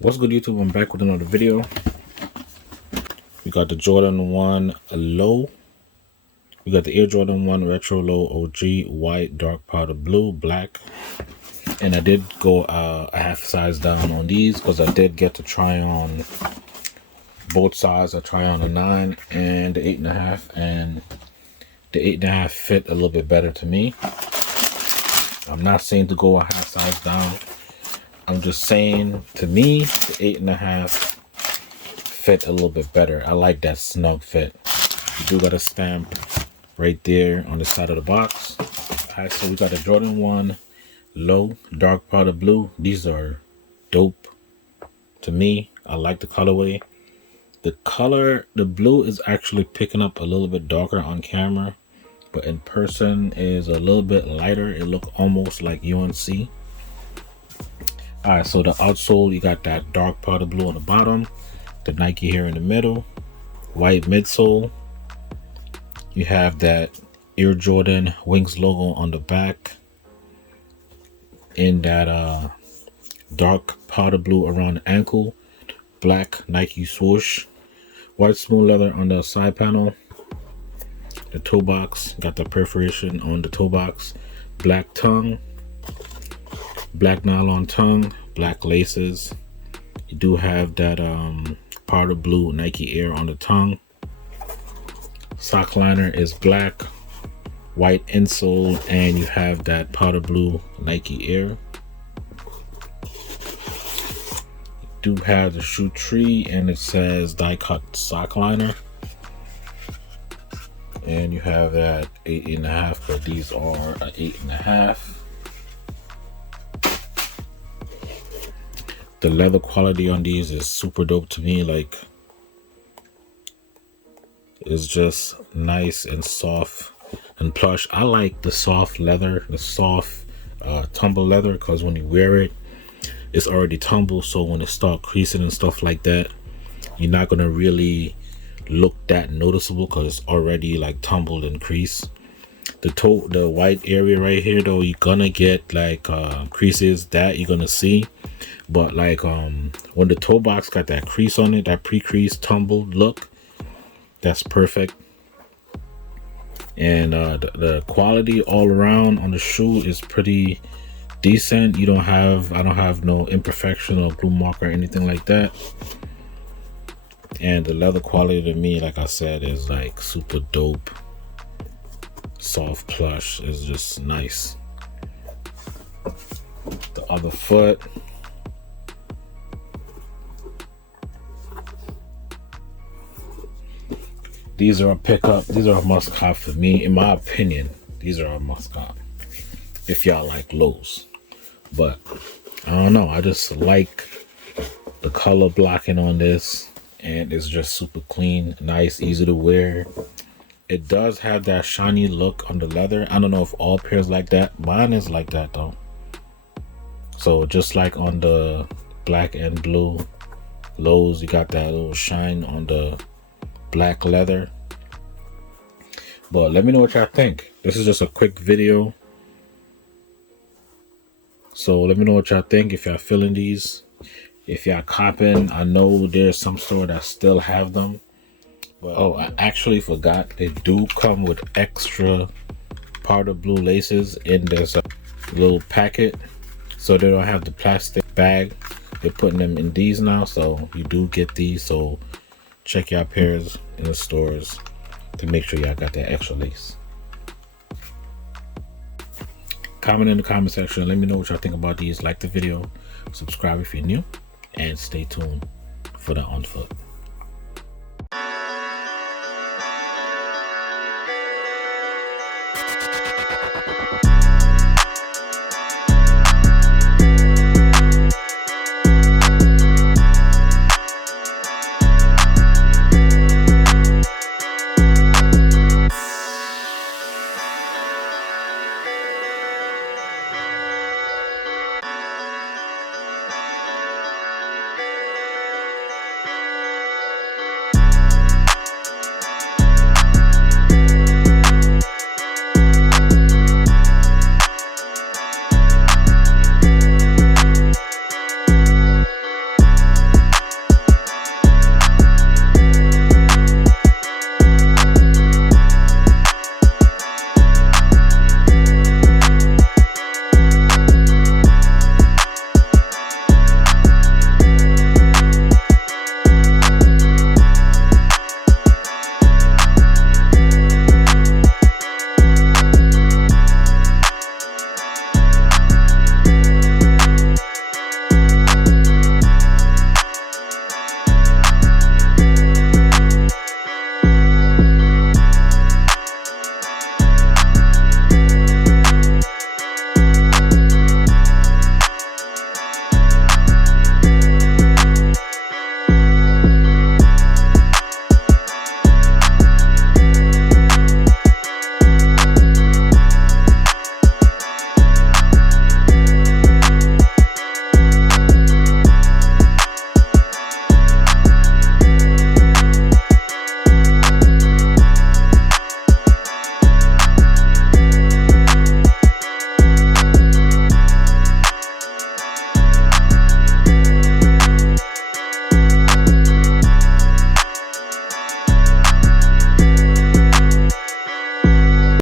What's good, YouTube? I'm back with another video. We got the Jordan 1 Low. We got the Air Jordan 1 Retro Low OG, white, dark powder blue, black. And I did go a half size down on these because I did get to try on both sides. I try on the 9 and the 8.5, and the 8.5 fit a little bit better to me. I'm not saying to go a half size down. I'm just saying, to me, the 8.5 fit a little bit better. I like that snug fit. You do got a stamp right there on the side of the box. Alright, so we got a Jordan 1 Low, dark powder blue. These are dope to me. I like the colorway. The color, the blue is actually picking up a little bit darker on camera, but in person is a little bit lighter. It look almost like UNC. Alright, so the outsole, you got that dark powder blue on the bottom, the Nike here in the middle, white midsole. You have that Air Jordan Wings logo on the back, in that dark powder blue around the ankle, black Nike swoosh, white smooth leather on the side panel. The toe box, got the perforation on the toe box, black tongue, black nylon tongue, black laces. You do have that powder blue Nike Air on the tongue. Sock liner is black, white insole, and you have that powder blue Nike Air. You do have the shoe tree, and it says die cut sock liner. And you have that 8.5, but these are an 8.5. The leather quality on these is super dope to me. Like, it's just nice and soft and plush. I like the soft leather, the soft tumble leather, because when you wear it, it's already tumbled. So when it start creasing and stuff like that, you're not gonna really look that noticeable because it's already like tumbled and creased. The white area right here though, you're gonna get like creases that you're gonna see. But like when the toe box got that crease on it, that pre-crease tumbled look, that's perfect. And the quality all around on the shoe is pretty decent. I don't have no imperfection or glue mark or anything like that. And the leather quality to me, like I said, is like super dope. Soft plush is just nice. The other foot, these are a pickup. These are a must have for me. In my opinion, these are a must have if y'all like lows. But I don't know, I just like the color blocking on this, and it's just super clean, nice, easy to wear. It does have that shiny look on the leather. I don't know if all pairs like that. Mine is like that though. So just like on the black and blue lows, you got that little shine on the black leather. But let me know what y'all think. This is just a quick video, so let me know what y'all think. If y'all feeling these, if y'all copping. I know there's some store that still have them, but oh, I actually forgot, they do come with extra powder blue laces in this little packet, so they don't have the plastic bag. They're putting them in these now, so you do get these. So check your pairs in the stores to make sure y'all got that extra lace. Comment in the comment section. Let me know what y'all think about these. Like the video, subscribe if you're new, and stay tuned for the on foot.